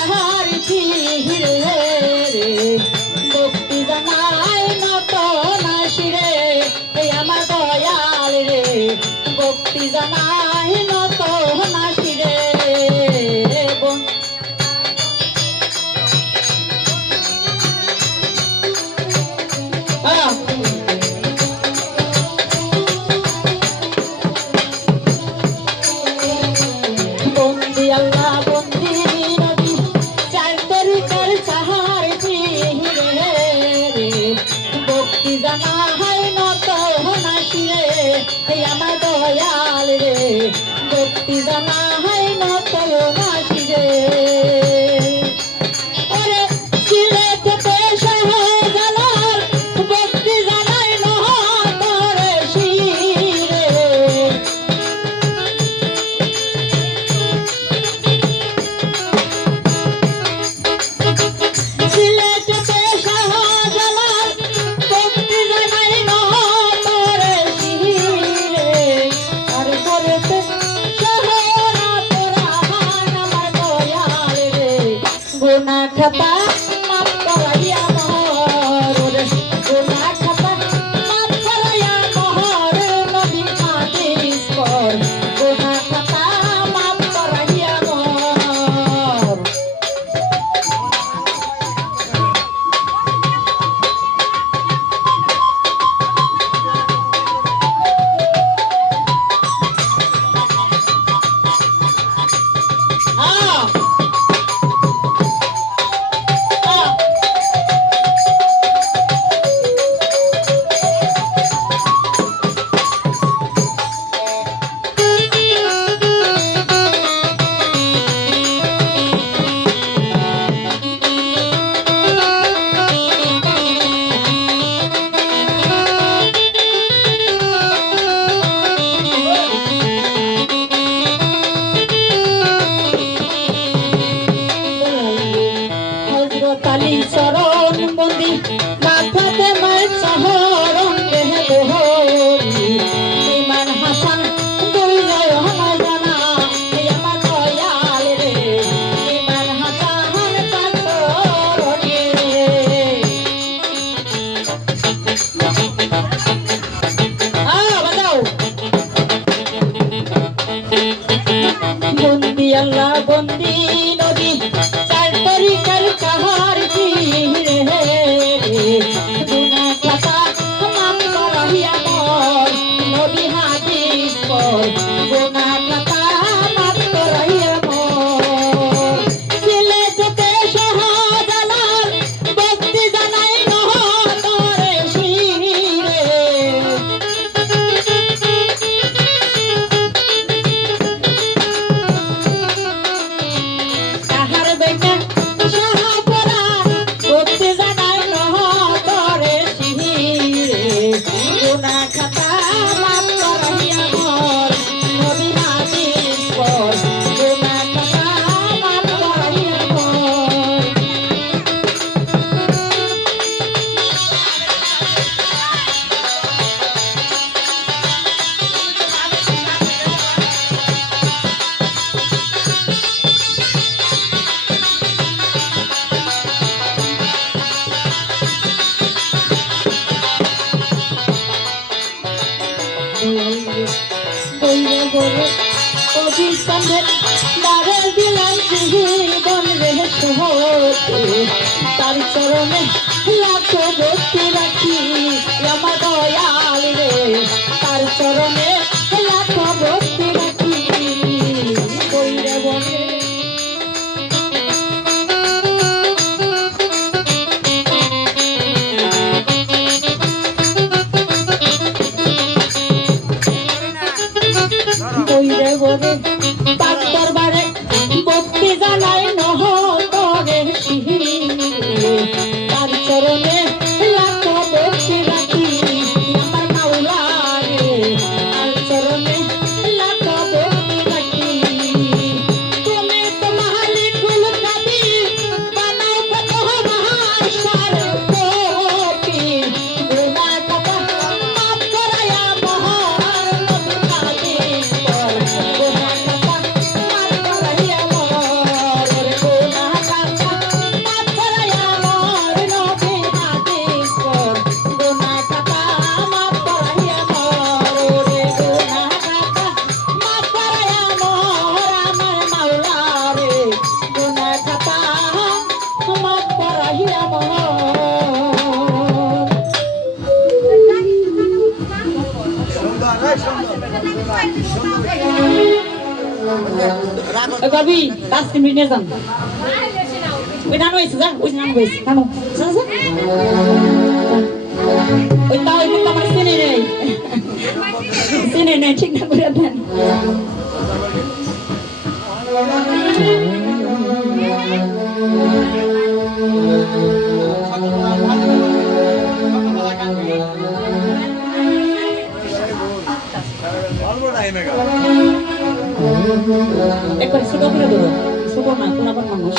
কাহার চিরে ভক্তি জানাই নত নাসিরে আমার দয়াল রে ভক্তি জানাই নত নাসিরে বন্দি আল্লাহ বন্দি নবী চার তরিকার চাহার চিরে ভক্তি জানা হয় নত নাসিরে আমার দয়াল রে ভক্তি জানা হয় নত নাসিরে ওরে সিলেটেতে শাহজালাল ভক্তি জানাই নত রে শিরে সিলেটেতে শাহজালাল ভক্তি জানাই নত রে শিরে আর করেতে শহরা পুরাণ আমার দয়াল রে গুনাহ খাতা মাফ করাইয়া মোর গুনাহ খাতা মাফ করাইয়া মোর নবী হাদিস পর গুনাহ খাতা মাফ করাইয়া মোর হযরত আলী চরণ বন্দি মাথাতে মায়ের চহরণ দেহে বহরি ইমান হাসান দুই নয়ন জানা আমার দয়াল রে ইমান হাসান কাছরণে বাজাও বন্দি আল্লাহ বন্দি নবী চার তরিকার কাহার চিরে গুনাহ খাতা মাফ করাইয়া মোর নবী হাদিস পর গুনাহ খাতা মাফ করাইয়া মোর সিলেটেতে শাহজালাল ভক্তি জানাই নত রে শিরে তাহার বেটা শাহপরা ভক্তি জানাই নত রে শিরে গুনাহ খাতা মাফ করাইয়া মোর নবী হাদিস পর গুনাহ খাতা মাফ করাইয়া মোর বইলে বলে অভিসন্ধে বারে দিলাম জীবন রে সহতে তার চরণে লাখ ভক্তি রাখি আমার দয়াল রে তার চরণে লাখ ভক্তি রাখি বইলে বলে বইলে বলে পাক দরবারে ভক্তি জানাই নহত রে শিরে তার Gabi, tas kini ni zam. Wei nanu is zam, wei nanu is nanu. Sasa? Wei tahu ibu kamar sini ni. Sini ni cik nak beratan. Ekor sudah berapa? Sudah nak, kenapa manus?